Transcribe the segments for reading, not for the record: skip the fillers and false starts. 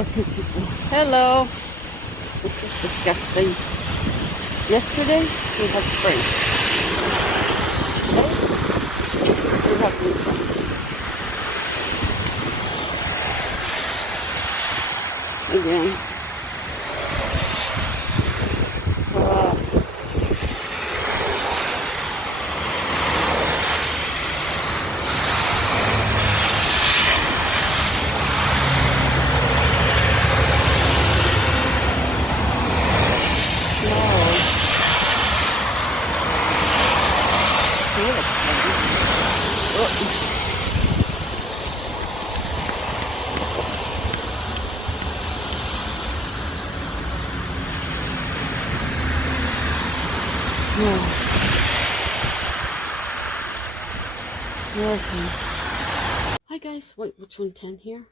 Okay, people. Hello. This is disgusting. Yesterday, we had spring. Today, we have winter. Again. Okay. Hi guys, White Witch 110 here.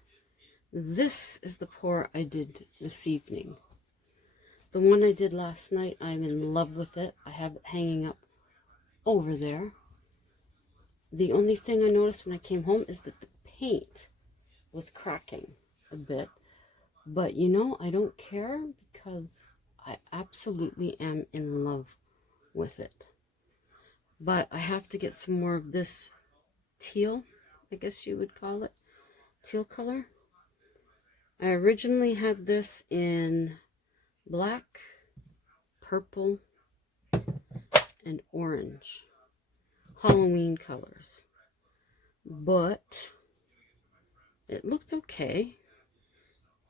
This is the pour I did this evening. The one I did last night, I'm in love with it. I have it hanging up over there. The only thing I noticed when I came home is that the paint was cracking a bit. But you know, I don't care because I absolutely am in love with it. But I have to get some more of this teal, I guess you would call it, teal color. I originally had this in black, purple, and orange, Halloween colors, but it looked okay.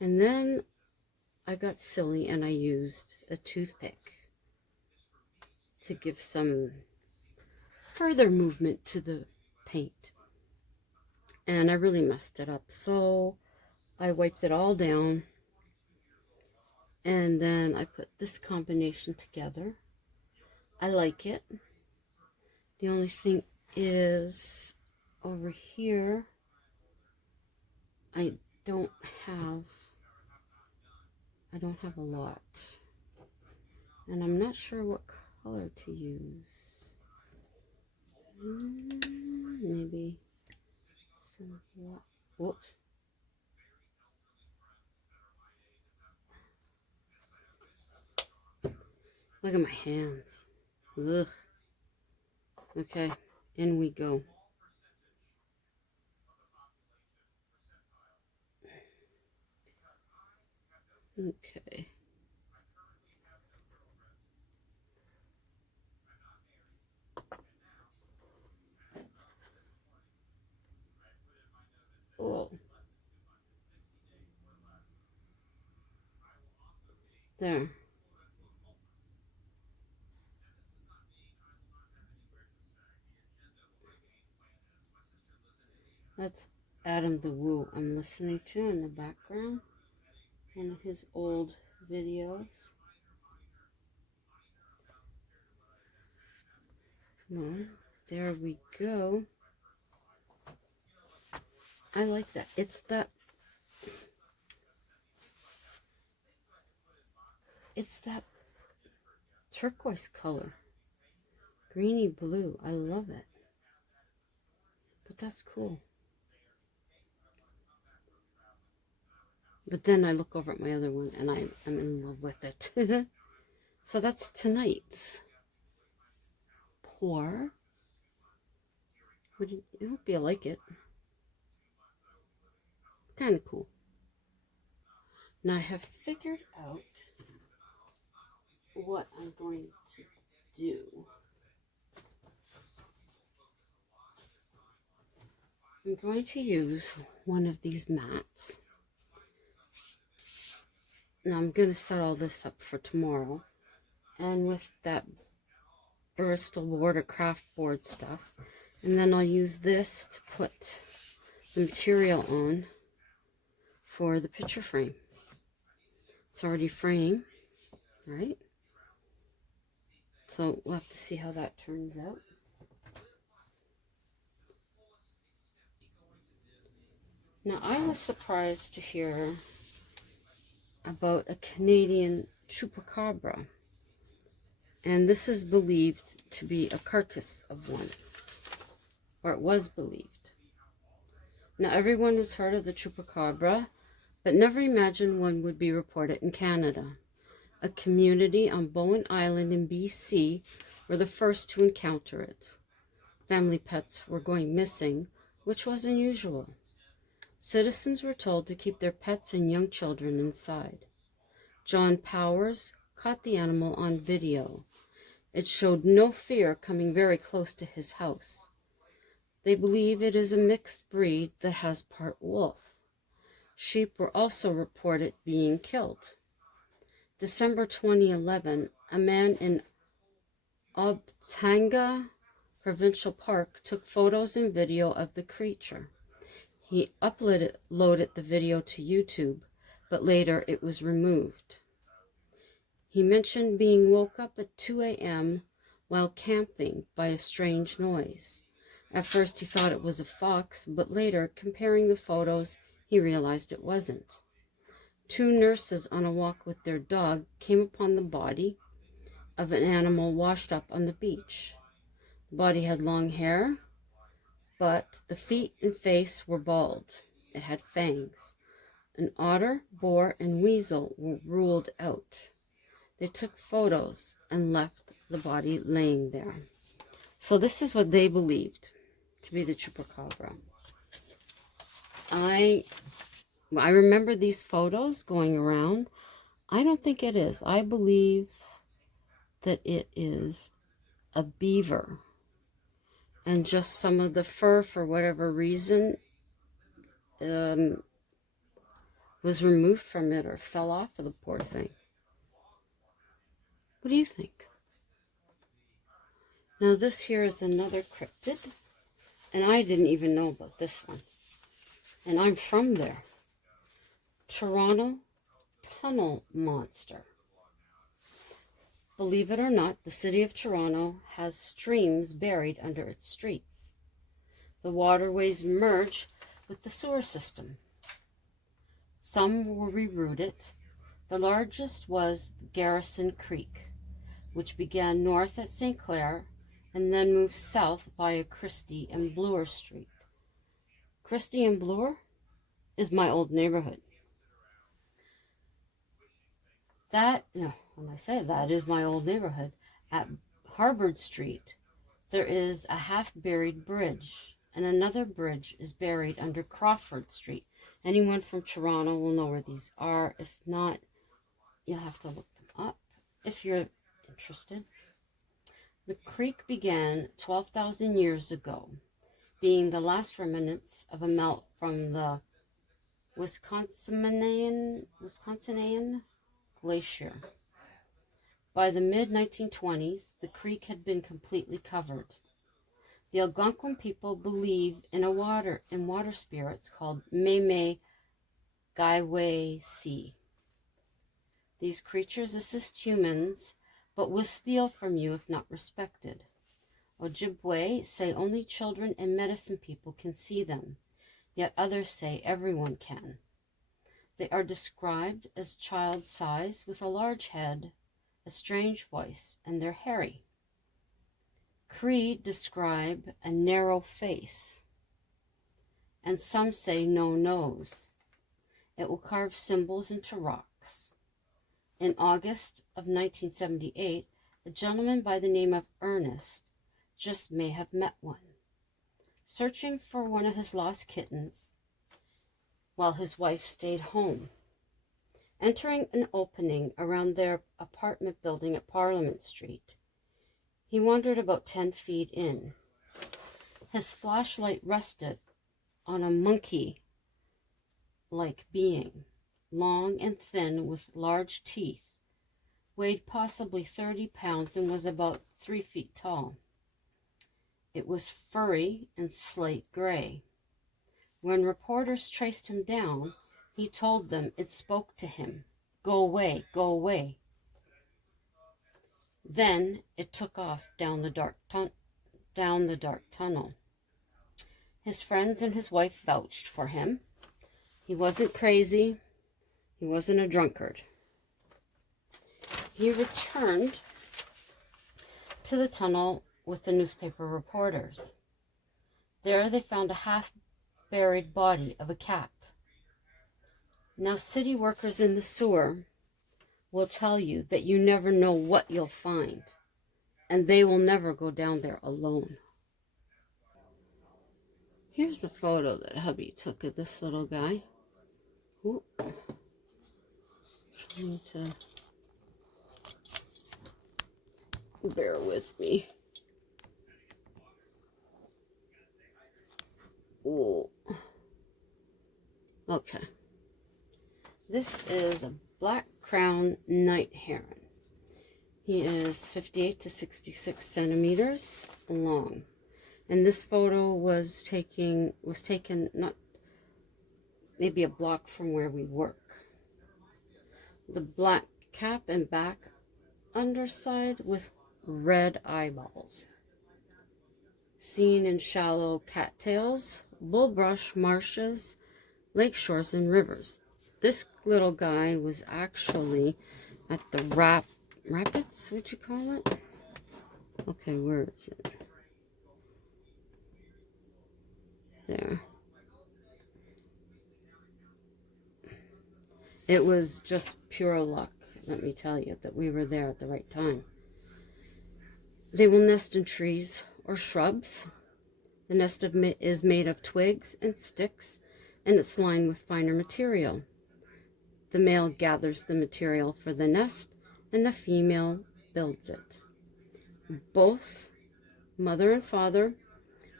And then I got silly and I used a toothpick to give some further movement to the paint, and I really messed it up. So I wiped it all down, and then I put this combination together. I like it. The only thing is over here I don't have a lot, and I'm not sure what color to use. Maybe some black. Whoops. Look at my hands. Ugh. Okay, in we go. Okay. Oh. There. That's Adam the Woo I'm listening to in the background. One of his old videos. No, there we go. I like that. It's that turquoise color. Greeny blue. I love it. But that's cool. But then I look over at my other one and I'm in love with it. So that's tonight's pour. I hope you like it. Kind of cool. Now I have figured out what I'm going to do. I'm going to use one of these mats. Now I'm going to set all this up for tomorrow. And with that Bristol board or craft board stuff. And then I'll use this to put the material on for the picture frame. It's already framed, right? So we'll have to see how that turns out. Now I was surprised to hear about a Canadian Chupacabra. And this is believed to be a carcass of one. Or it was believed. Now everyone has heard of the Chupacabra, but never imagined one would be reported in Canada. A community on Bowen Island in BC were the first to encounter it. Family pets were going missing, which was unusual. Citizens were told to keep their pets and young children inside. John Powers caught the animal on video. It showed no fear coming very close to his house. They believe it is a mixed breed that has part wolf. Sheep were also reported being killed. December 2011, a man in Obtanga Provincial Park took photos and video of the creature. He uploaded the video to YouTube, but later it was removed. He mentioned being woke up at 2 a.m. while camping by a strange noise. At first he thought it was a fox, but later, comparing the photos, he realized it wasn't. 2 nurses on a walk with their dog came upon the body of an animal washed up on the beach. The body had long hair, but the feet and face were bald. It had fangs. An otter, boar, and weasel were ruled out. They took photos and left the body laying there. So this is what they believed to be the Chupacabra. I remember these photos going around. I don't think it is. I believe that it is a beaver. And just some of the fur, for whatever reason, was removed from it or fell off of the poor thing. What do you think? Now this here is another cryptid, and I didn't even know about this one. And I'm from there. Toronto Tunnel Monster. Believe it or not, the city of Toronto has streams buried under its streets. The waterways merge with the sewer system. Some were rerouted. The largest was Garrison Creek, which began north at St. Clair and then moved south via Christie and Bloor Street. Christie and Bloor is my old neighborhood. When I say that is my old neighborhood. At Harvard Street, there is a half-buried bridge, and another bridge is buried under Crawford Street. Anyone from Toronto will know where these are. If not, you'll have to look them up if you're interested. The creek began 12,000 years ago, being the last remnants of a melt from the Wisconsinian Glacier. By the mid-1920s, the creek had been completely covered. The Algonquin people believe in water spirits called Meme Gaiwesi. These creatures assist humans, but will steal from you if not respected. Ojibwe say only children and medicine people can see them, yet others say everyone can. They are described as child size with a large head, a strange voice, and they're hairy. Cree describe a narrow face, and some say no nose. It will carve symbols into rocks. In August of 1978, a gentleman by the name of Ernest just may have met one, searching for one of his lost kittens while his wife stayed home. Entering an opening around their apartment building at Parliament Street, he wandered about 10 feet in. His flashlight rested on a monkey-like being, long and thin with large teeth, weighed possibly 30 pounds and was about 3 feet tall. It was furry and slate gray. When reporters traced him down, he told them it spoke to him. Go away, go away. Then it took off down the dark tunnel. His friends and his wife vouched for him. He wasn't crazy. He wasn't a drunkard. He returned to the tunnel with the newspaper reporters. There they found a half-buried body of a cat. Now, city workers in the sewer will tell you that you never know what you'll find, and they will never go down there alone. Here's a photo that hubby took of this little guy. Ooh. Trying to bear with me. Ooh. Okay. This is a Blackcrowned night heron. He is 58 to 66 centimeters long. And this photo was taken not maybe a block from where we work. The black cap and back underside with red eyeballs. Seen in shallow cattails, bulrush marshes, lake shores, and rivers. This little guy was actually at the rapids, would you call it? Okay, where is it? There. It was just pure luck, let me tell you, that we were there at the right time. They will nest in trees or shrubs. The nest is made of twigs and sticks, and it's lined with finer material. The male gathers the material for the nest, and the female builds it. Both mother and father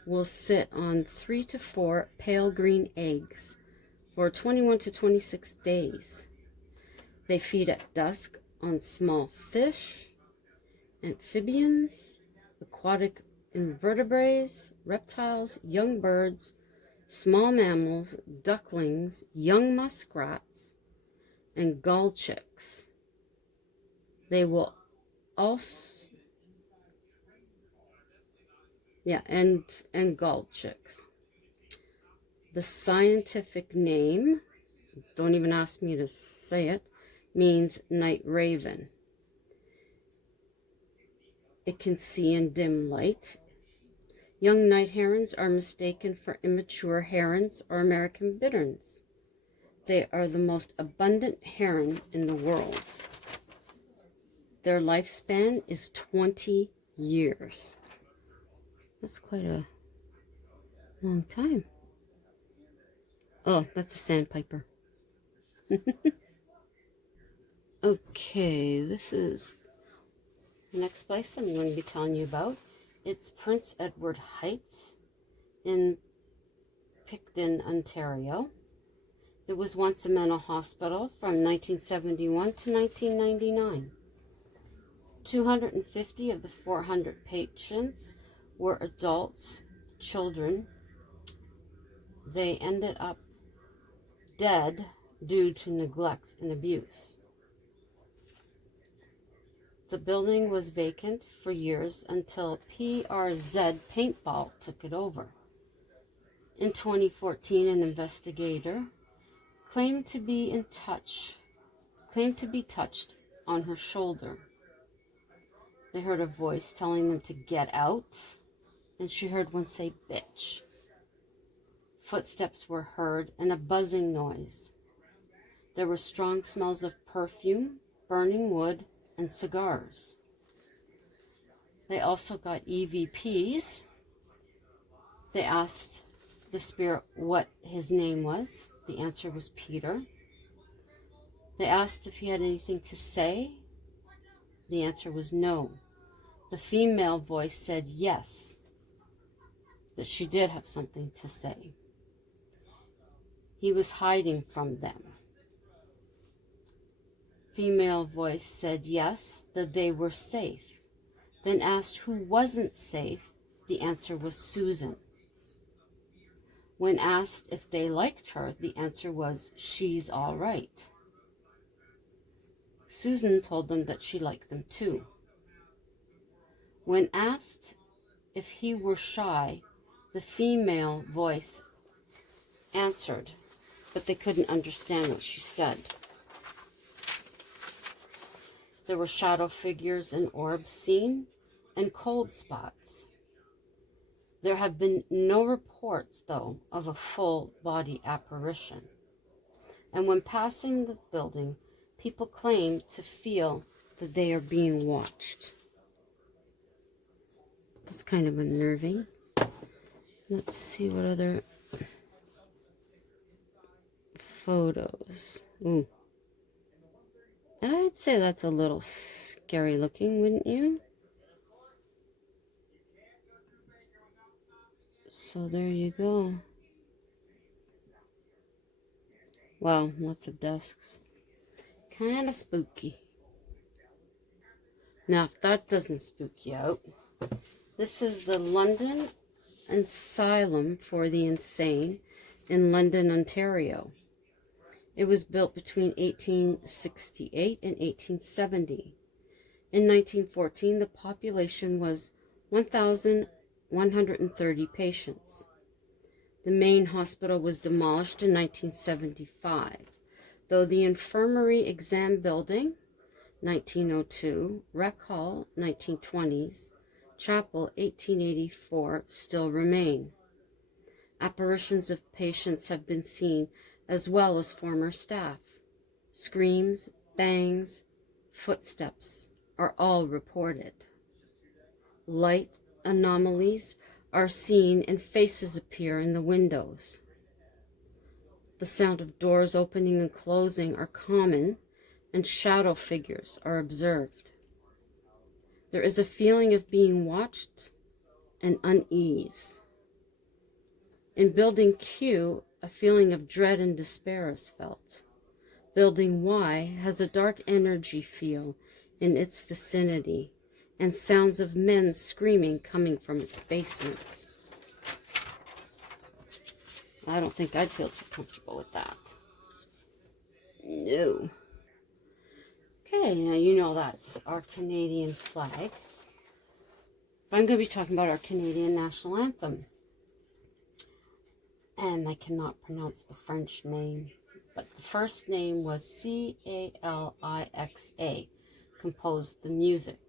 will sit on 3 to 4 pale green eggs for 21 to 26 days. They feed at dusk on small fish, amphibians, aquatic invertebrates, reptiles, young birds, small mammals, ducklings, young muskrats, and gull chicks. They will also, and gull chicks. The scientific name, don't even ask me to say it, means night raven. It can see in dim light. Young night herons are mistaken for immature herons or American bitterns. They are the most abundant heron in the world. Their lifespan is 20 years. That's quite a long time. Oh, that's a sandpiper. Okay, this is the next place I'm going to be telling you about. It's Prince Edward Heights in Picton, Ontario. It was once a mental hospital from 1971 to 1999. 250 of the 400 patients were adults, children. They ended up dead due to neglect and abuse. The building was vacant for years until PRZ Paintball took it over. In 2014, an investigator claimed to be touched on her shoulder. They heard a voice telling them to get out, and she heard one say, "Bitch." Footsteps were heard and a buzzing noise. There were strong smells of perfume, burning wood, and cigars. They also got EVPs. They asked the spirit what his name was. The answer was Peter. They asked if he had anything to say. The answer was no. The female voice said yes, that she did have something to say. He was hiding from them. Female voice said yes, that they were safe. Then asked who wasn't safe. The answer was Susan. When asked if they liked her, the answer was, she's all right. Susan told them that she liked them too. When asked if he were shy, the female voice answered, but they couldn't understand what she said. There were shadow figures and orbs seen, and cold spots. There have been no reports, though, of a full body apparition. and when passing the building, people claim to feel that they are being watched. That's kind of unnerving. Let's see what other photos. Ooh. I'd say that's a little scary looking, wouldn't you? So there you go. Wow, lots of desks. Kind of spooky. Now, if that doesn't spook you out, this is the London Asylum for the Insane in London, Ontario. It was built between 1868 and 1870. In 1914, the population was 1,130 patients. The main hospital was demolished in 1975, though the infirmary exam building, 1902, rec hall, 1920s, chapel, 1884, still remain. Apparitions of patients have been seen, as well as former staff. Screams, bangs, footsteps are all reported. Light anomalies are seen and faces appear in the windows. The sound of doors opening and closing are common, and shadow figures are observed. There is a feeling of being watched and unease. In Building Q, a feeling of dread and despair is felt. Building Y has a dark energy feel in its vicinity, and sounds of men screaming coming from its basement. I don't think I'd feel too comfortable with that. No. Okay, now you know that's our Canadian flag. But I'm going to be talking about our Canadian national anthem. And I cannot pronounce the French name, but the first name was Calixa, composed the music.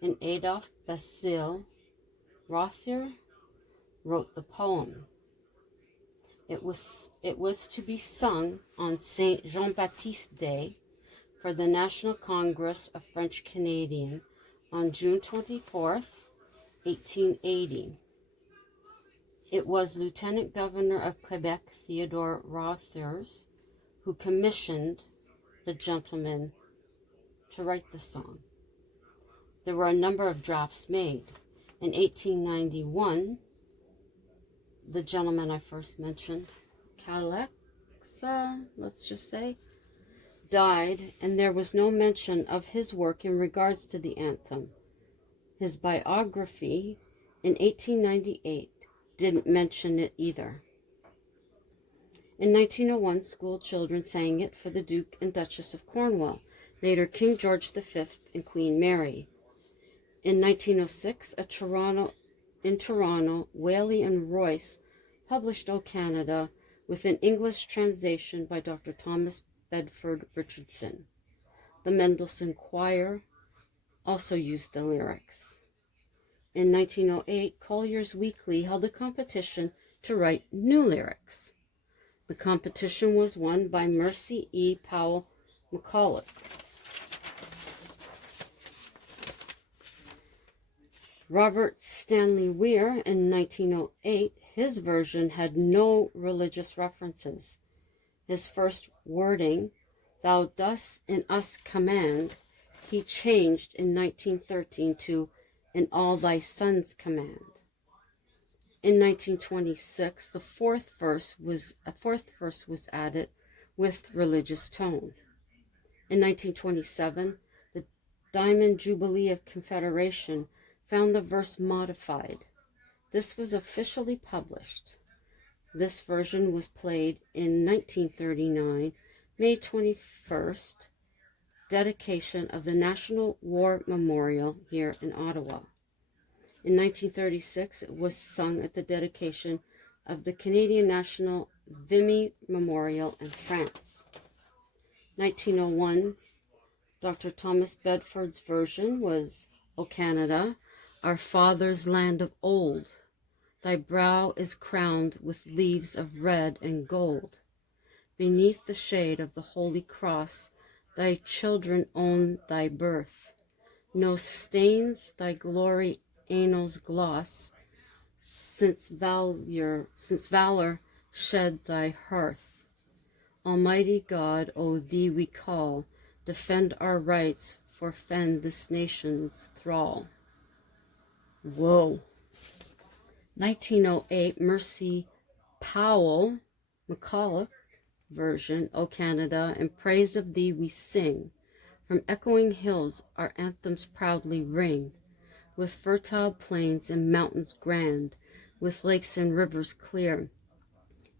And Adolphe Basile Rothier wrote the poem. It was to be sung on Saint Jean-Baptiste Day for the National Congress of French Canadian on June 24th, 1880. It was Lieutenant Governor of Quebec, Theodore Rothiers, who commissioned the gentleman to write the song. There were a number of drafts made. In 1891, the gentleman I first mentioned, Calixa, let's just say, died, and there was no mention of his work in regards to the anthem. His biography in 1898 didn't mention it either. In 1901, school children sang it for the Duke and Duchess of Cornwall, later King George V and Queen Mary. In 1906, in Toronto, Whaley and Royce published O Canada with an English translation by Dr. Thomas Bedford Richardson. The Mendelssohn Choir also used the lyrics. In 1908, Collier's Weekly held a competition to write new lyrics. The competition was won by Mercy E. Powell McCulloch. Robert Stanley Weir in 1908, his version had no religious references. His first wording, "Thou dost in us command," he changed in 1913 to "in all thy sons command." In 1926, a fourth verse was added with religious tone. In 1927, the Diamond Jubilee of Confederation found the verse modified. This was officially published. This version was played in 1939, May 21st, dedication of the National War Memorial here in Ottawa. In 1936, it was sung at the dedication of the Canadian National Vimy Memorial in France. 1901, Dr. Thomas Bedford's version was O Canada, our father's land of old. Thy brow is crowned with leaves of red and gold. Beneath the shade of the holy cross, thy children own thy birth. No stains thy glory annals gloss, since valor shed thy hearth. Almighty God, O thee we call, defend our rights, forfend this nation's thrall. Whoa. 1908, Mercy Powell, McCulloch version, O Canada, in praise of thee we sing. From echoing hills our anthems proudly ring, with fertile plains and mountains grand, with lakes and rivers clear.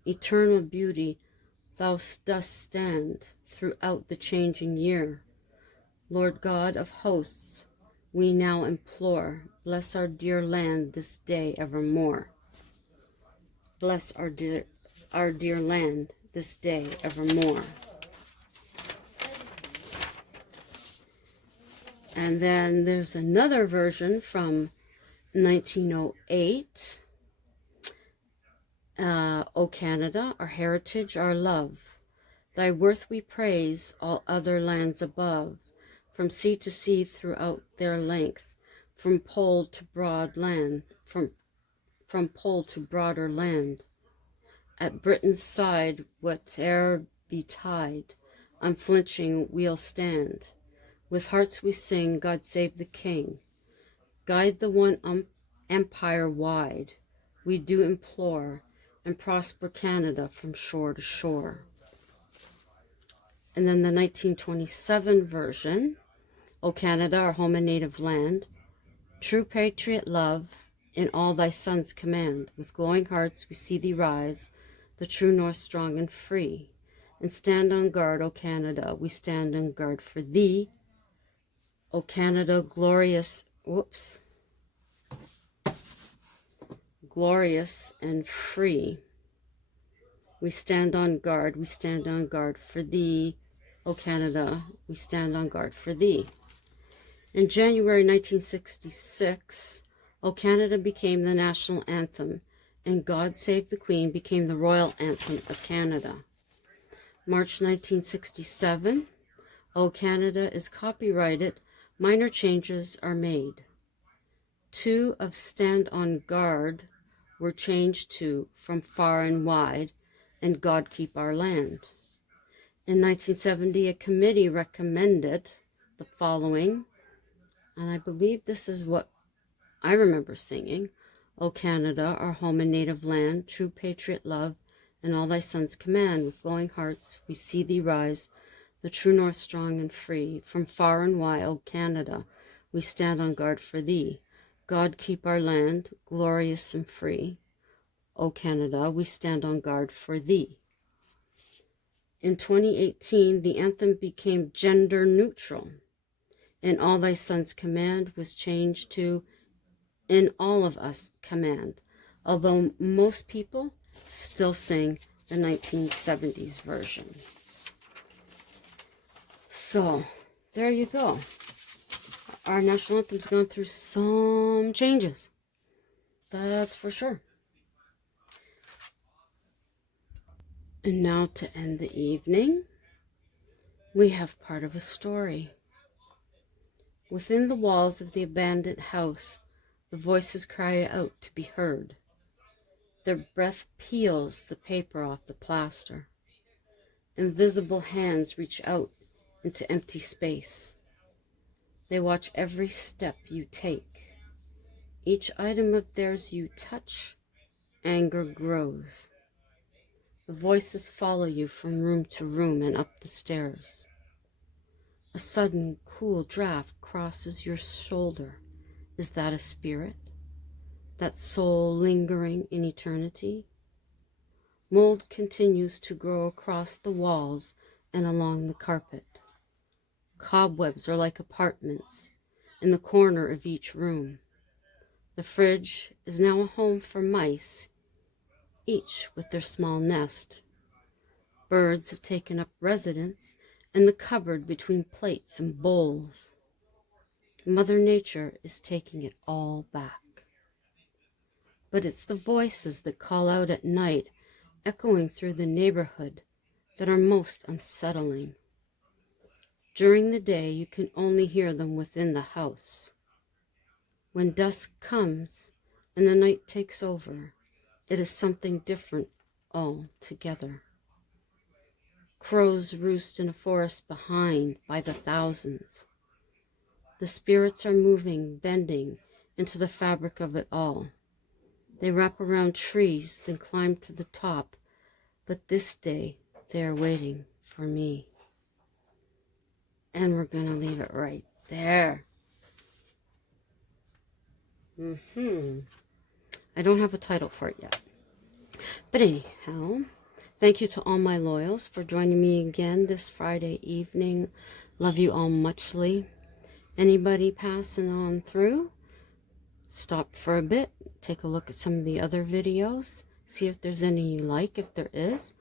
Eternal beauty, thou dost stand throughout the changing year. Lord God of hosts, we now implore, bless our dear land this day evermore. Bless our dear land this day evermore. And then there's another version from 1908. O Canada, our heritage, our love, thy worth we praise, all other lands above, from sea to sea throughout their length, from pole to broad land, from pole to broader land. At Britain's side, whate'er betide, unflinching we'll stand. With hearts we sing, God save the King. Guide the one empire wide, we do implore, and prosper Canada from shore to shore. And then the 1927 version, O Canada, our home and native land, true patriot love, in all thy sons command. With glowing hearts we see thee rise, the true north strong and free, and stand on guard, O Canada, we stand on guard for thee. O Canada, glorious, glorious and free. We stand on guard for thee. O Canada, we stand on guard for thee. In January 1966, O Canada became the national anthem, and God Save the Queen became the royal anthem of Canada. March 1967, O Canada is copyrighted, minor changes are made. 2 of Stand on Guard were changed to From Far and Wide and God Keep Our Land. In 1970, a committee recommended the following, and I believe this is what I remember singing. O Canada, our home and native land, true patriot love, and all thy sons command. With glowing hearts we see thee rise, the true north strong and free. From far and wide, O Canada, we stand on guard for thee. God keep our land, glorious and free. O Canada, we stand on guard for thee. In 2018, the anthem became gender neutral, and all thy sons command was changed to in all of us command, although most people still sing the 1970s version. So, there you go. Our national anthem's gone through some changes. That's for sure. And now to end the evening, we have part of a story. Within the walls of the abandoned house, the voices cry out to be heard. Their breath peels the paper off the plaster. Invisible hands reach out into empty space. They watch every step you take. Each item of theirs you touch, anger grows. The voices follow you from room to room and up the stairs. A sudden cool draft crosses your shoulder. Is that a spirit? That soul lingering in eternity? Mold continues to grow across the walls and along the carpet. Cobwebs are like apartments in the corner of each room. The fridge is now a home for mice, each with their small nest. Birds have taken up residence in the cupboard between plates and bowls. Mother Nature is taking it all back. But it's the voices that call out at night, echoing through the neighborhood, that are most unsettling. During the day, you can only hear them within the house. When dusk comes and the night takes over, it is something different altogether. Crows roost in a forest behind by the thousands. The spirits are moving, bending into the fabric of it all. They wrap around trees, then climb to the top, but this day they are waiting for me. And we're going to leave it right there. I don't have a title for it yet. But anyhow, thank you to all my loyals for joining me again this Friday evening. Love you all muchly. Anybody passing on through, stop for a bit, take a look at some of the other videos, see if there's any you like. If there is,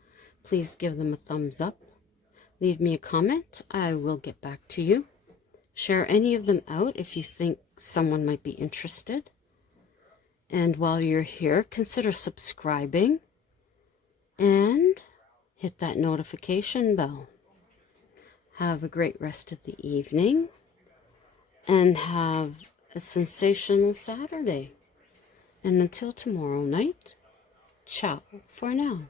please give them a thumbs up. Leave me a comment. I will get back to you. Share any of them out if you think someone might be interested. And while you're here, consider subscribing and hit that notification bell. Have a great rest of the evening and have a sensational Saturday. And until tomorrow night, ciao for now.